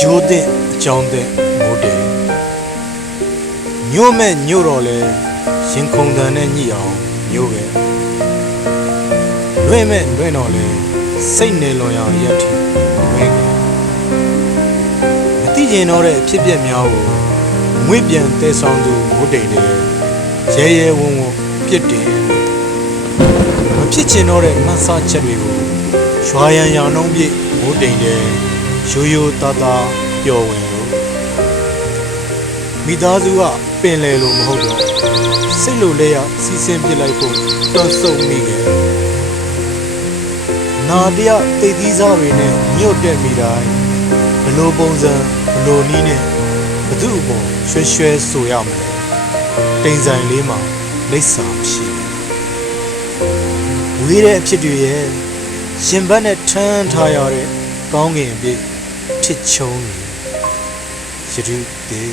ကျိုးတဲ့အကြောင်းတဲ့မိုးတယ်ညို့မဲ့ညို့တော့လဲရင်ခုန်တန်နဲ့ညှိအောင်ညို့ပဲလွင့်မဲ့လွင့်တော့လဲစိတ်နေလွန်ရအောင်ရက်ထီလွင့်ခဲ့မသိကျင်တော့တဲ့အဖြစ်ပြက်များကိုငွေပြန်တဲဆောင်သူမိုးတိတ်တယ်ရဲရဲဝုံဝုံပြစ်တယ်လို့မဖြစ်ချင်တော့တဲ့မဆာချက်တွေကိုရွာရန်ရောင်နှုံးပြည့်မိုးတိတ်တယ် ရိုးရိုးသားသားပျော်ဝင်လို့မိသားစုကပင်လေလို့မဟုတ်တော့စိတ်လိုလဲရစီစဉ်ပြစ်လိုက်ဖို့တွန့်ဆုတ်မိခဲ့နာတရတိတ်သီးစားတွေနဲ့ညှို့တက်မိတိုင်းဘလို့ပုံစံဘလို့နီးနဲ့ဘသူ့အပေါ်ရွှဲရွှဲဆိုရမလဲတိမ်ဆိုင်လေးမှာလိပ်စာမရှိဘူးဝေးတဲ့အဖြစ်တွေရဲ့ရှင်ဘတ်နဲ့ထမ်းထားရတဲ့ကောင်းကင်အပြည့် ဖြစ်ချုံနေရတုတေ